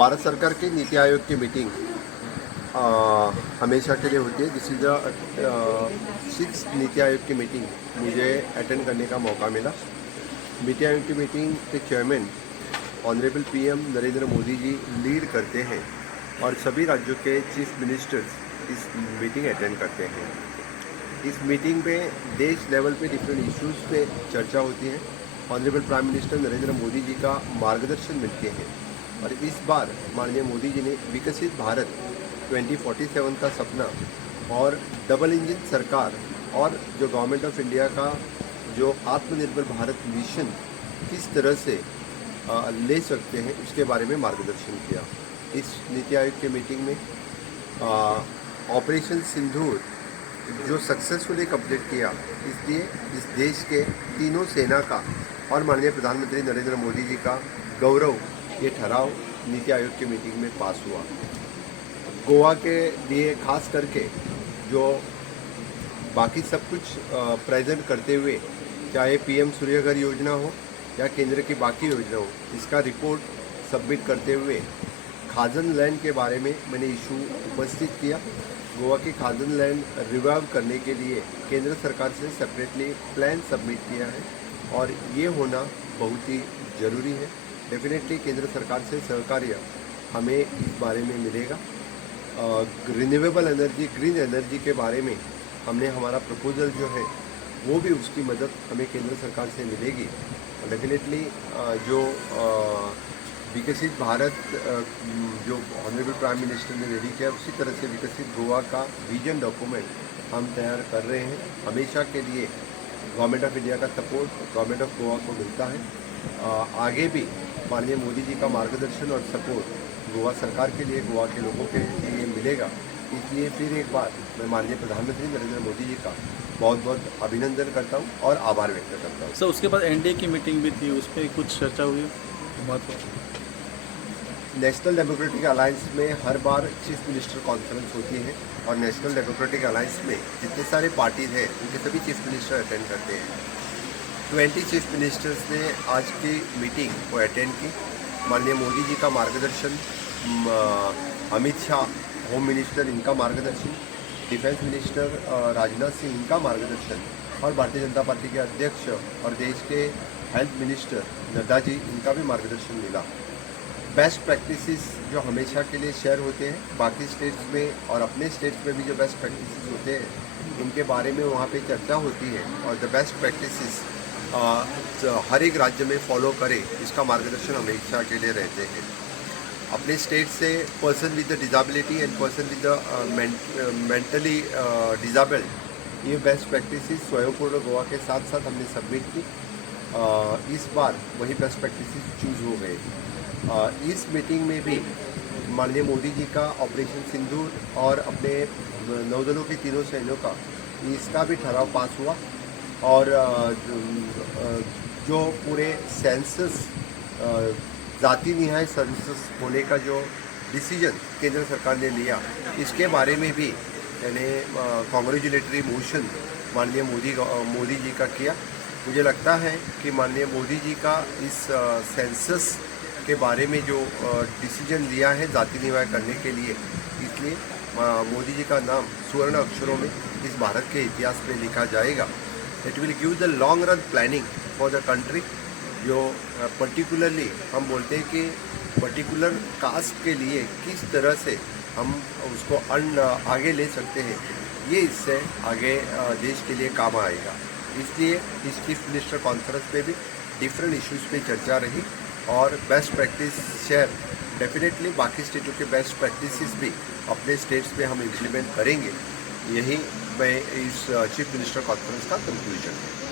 भारत सरकार की नीति आयोग की मीटिंग हमेशा के लिए होती है। This is the 6th NITI Aayog की मीटिंग मुझे अटेंड करने का मौका मिला। नीति आयोग की मीटिंग के chairman honourable PM Narendra Modi ji lead करते हैं और सभी राज्यों के चीफ मिनिस्टर्स इस मीटिंग अटेंड करते हैं। इस मीटिंग में देश लेवल पे डिफरेंट इश्यूज़ पे चर्चा होती है। Honourable prime minister Narendra Modi ji का मार्गदर्शन मिलते हैं और इस बार माननीय मोदी जी ने विकसित भारत 2047 का सपना और डबल इंजन सरकार और जो गवर्नमेंट ऑफ इंडिया का जो आत्मनिर्भर भारत मिशन किस तरह से ले सकते हैं उसके बारे में मार्गदर्शन किया। इस नीति आयोग की मीटिंग में ऑपरेशन सिंदूर जो सक्सेसफुली कंप्लीट किया, इसलिए इस देश के तीनों सेना का और माननीय प्रधानमंत्री नरेंद्र मोदी जी का गौरव ये ठहराव नीति आयोग की मीटिंग में पास हुआ। गोवा के लिए खास करके जो बाकी सब कुछ प्रेजेंट करते हुए, चाहे पीएम सूर्यघर योजना हो या केंद्र की बाकी योजना हो, इसका रिपोर्ट सबमिट करते हुए खाजन लैंड के बारे में मैंने इशू उपस्थित किया। गोवा की खाजन लैंड रिवाइव करने के लिए केंद्र सरकार से सेपरेटली प्लान सबमिट किया है और ये होना बहुत ही ज़रूरी है। डेफिनेटली केंद्र सरकार से सहकार्य हमें इस बारे में मिलेगा। रिन्यूएबल एनर्जी, ग्रीन एनर्जी के बारे में हमने हमारा प्रपोजल जो है वो भी उसकी मदद हमें केंद्र सरकार से मिलेगी। डेफिनेटली जो विकसित भारत जो ऑनरेबल प्राइम मिनिस्टर ने रेडी किया, उसी तरह से विकसित गोवा का विजन डॉक्यूमेंट हम तैयार कर रहे हैं। हमेशा के लिए गवर्नमेंट ऑफ इंडिया का सपोर्ट गवर्नमेंट ऑफ गोवा को मिलता है। आगे भी माननीय मोदी जी का मार्गदर्शन और सपोर्ट गोवा सरकार के लिए, गोवा के लोगों के लिए मिलेगा। इसलिए फिर एक बार मैं माननीय प्रधानमंत्री नरेंद्र मोदी जी का बहुत बहुत अभिनंदन करता हूँ और आभार व्यक्त करता हूँ। सर, उसके बाद एनडीए की मीटिंग भी थी, उस पर कुछ चर्चा हुई नेशनल डेमोक्रेटिक अलायंस में हर बार चीफ मिनिस्टर कॉन्फ्रेंस होती है और नेशनल डेमोक्रेटिक अलायंस में जितने सारे पार्टीज हैं उनके सभी चीफ मिनिस्टर अटेंड करते हैं। 20 चीफ मिनिस्टर्स ने आज की मीटिंग को अटेंड की। माननीय मोदी जी का मार्गदर्शन, अमित शाह होम मिनिस्टर इनका मार्गदर्शन, डिफेंस मिनिस्टर राजनाथ सिंह इनका मार्गदर्शन और भारतीय जनता पार्टी के अध्यक्ष और देश के हेल्थ मिनिस्टर नड्डा जी इनका भी मार्गदर्शन मिला। बेस्ट प्रैक्टिसेस जो हमेशा के लिए शेयर होते हैं बाकी स्टेट्स में और अपने स्टेट्स में भी जो बेस्ट प्रैक्टिसेस होते हैं इनके बारे में वहाँ पे चर्चा होती है और द बेस्ट प्रैक्टिसेस हर एक राज्य में फॉलो करे, इसका मार्गदर्शन हमेशा के लिए रहते हैं। अपने स्टेट से person with the disability and person with the mentally disabled, ये बेस्ट प्रैक्टिसेस स्वयंपूर्ण गोवा के साथ साथ हमने सबमिट की। इस बार वही बेस्ट प्रैक्टिसेस चूज़ हो गए। इस मीटिंग में भी माननीय मोदी जी का ऑपरेशन सिंदूर और अपने नौदलों की तीनों सेनाओं का इसका भी ठहराव पास हुआ और जो पूरे सेंसस जाति निहाय सेंसस होने का जो डिसीजन केंद्र सरकार ने लिया, इसके बारे में भी मैंने कॉन्ग्रेचुलेटरी मोशन माननीय मोदी जी का किया। मुझे लगता है कि माननीय मोदी जी का इस सेंसस के बारे में जो डिसीजन लिया है जाति निवाय करने के लिए, इसलिए मोदी जी का नाम स्वर्ण अक्षरों में इस भारत के इतिहास में लिखा जाएगा। It will give the long run planning for the country. जो पर्टिकुलरली हम बोलते हैं कि पर्टिकुलर कास्ट के लिए किस तरह से हम उसको आगे ले सकते हैं, ये इससे आगे देश के लिए काम आएगा। इसलिए इस चीफ मिनिस्टर कॉन्फ्रेंस पे भी डिफरेंट इश्यूज़ पे चर्चा रही और बेस्ट प्रैक्टिस शेयर डेफिनेटली बाकी स्टेटों के बेस्ट प्रैक्टिसेस भी अपने स्टेट्स में हम इम्प्लीमेंट करेंगे। यही मैं इस चीफ मिनिस्टर कॉन्फ्रेंस का कंक्लूजन है।